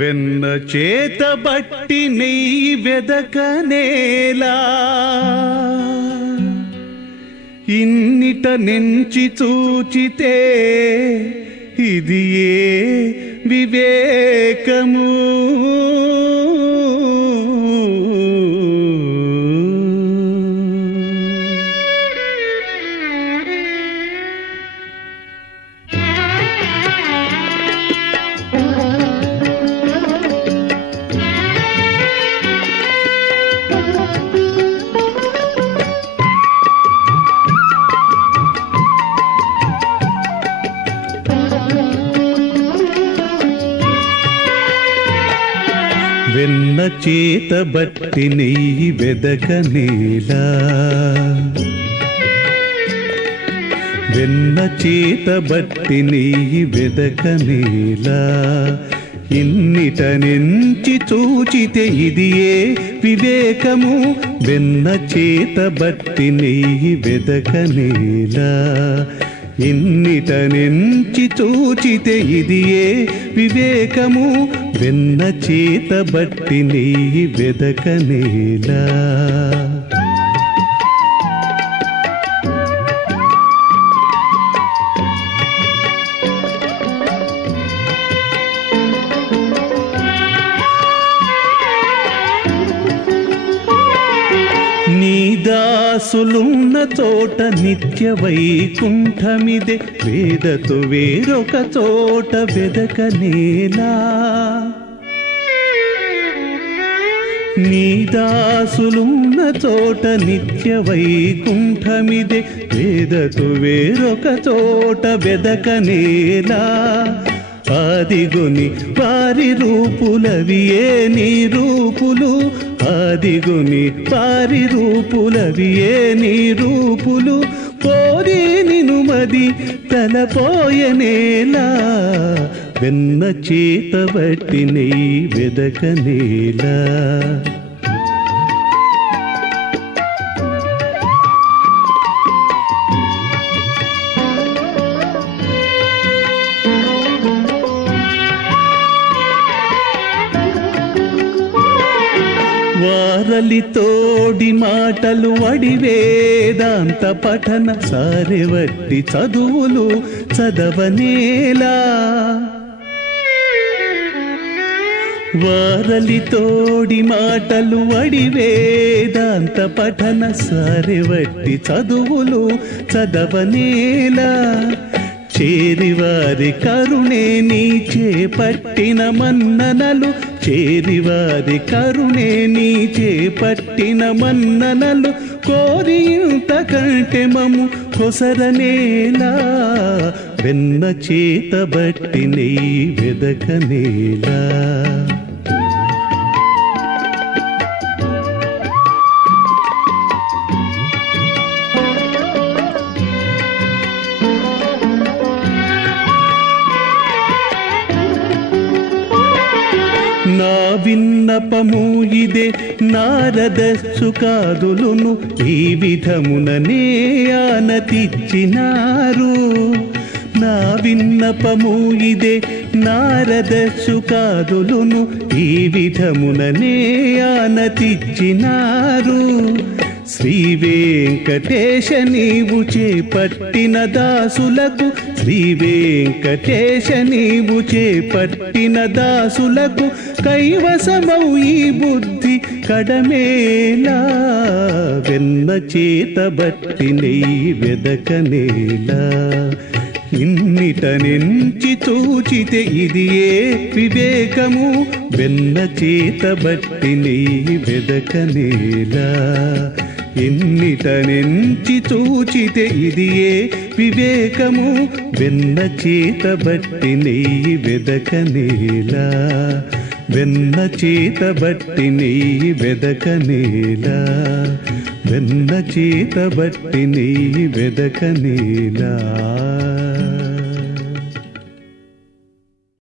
వెన్న చేత బట్టి నెయ్యి వెదకనేలా ఇన్నిట నెంచి చూచితే ఇది ఏ వివేకము? వెన్న చేత బట్టి నెయ్యి వెదక నేలా. వెన్న చేత బట్టి నెయ్యి వెదక నేలా. ఇన్నిట నుంచి చూచితే ఇదియే వివేకము. వెన్న చేత బట్టి నెయ్యి వెదక నేలా. ఇన్నిట నుంచి చూచితే ఇదియే వివేకము. వెన్న చేత బట్టి నెయ్యి వెదకనేలా దాసులున్న చోట నిత్య వైకుంఠమిదే వేదతు వేరొక చోట వెదకనేలా నీ దాసులున్న చోట నిత్య వైకుంఠమిదే వేదతు వేరొక చోట వెదకనేలా ఆదిగుని వారి రూపులవి ఏ నీ రూపులు? అదిగుని పారి రూపులవి ఏ నీ రూపులు? పోరి నినుమది తలపోయనేలా వెన్న చేత బట్టి నెయ్యి వెదకనేలా తోడి మాటలు అడివేదాంత పఠన సారెవట్టి చదువులు చదవనేలా. వారలి తోడి మాటలు అడివేదాంత పఠన సారెవట్టి చదువులు చదవనేలా. చేరివారి కరుణే నీ చేపట్టిన మన్ననలు చేరివారి కరుణే నీ చేపట్టిన మన్ననలు కోరి కంటే మము కొసరనేలా వెన్న చేత బట్టి నెయ్యి వెదకనేలా విన్నపము ఇదే నారదస్సు కాదులును ఈ విధముననే ఆనతిచ్చినారు. నా విన్నపము ఇదే నారదస్సు కాదులును ఈ విధముననే ఆనతిచ్చినారు. శ్రీ వెంకటేశ నీవు చేపట్టిన దాసులకు శ్రీ వెంకటేశ నీవు చేపట్టిన దాసులకు కైవసమౌ ఈ బుద్ధి కడమేలా. వెన్న చేత బట్టి నెయ్యి వెదకనేలా ఇన్నిట నుంచి తూచితే ఇది ఏ వివేకము? వెన్న చేత బట్టి నెయ్యి వెదకనేలా ఎన్నిటనెంచి చూచితే ఇదియే వివేకము. వెన్న చేత బట్టి నెయ్యి వెదకనేలా వెన్న చేత బట్టి నెయ్యి వెదకనేలా వెన్న చేత బట్టి నెయ్యి వెదకనేలా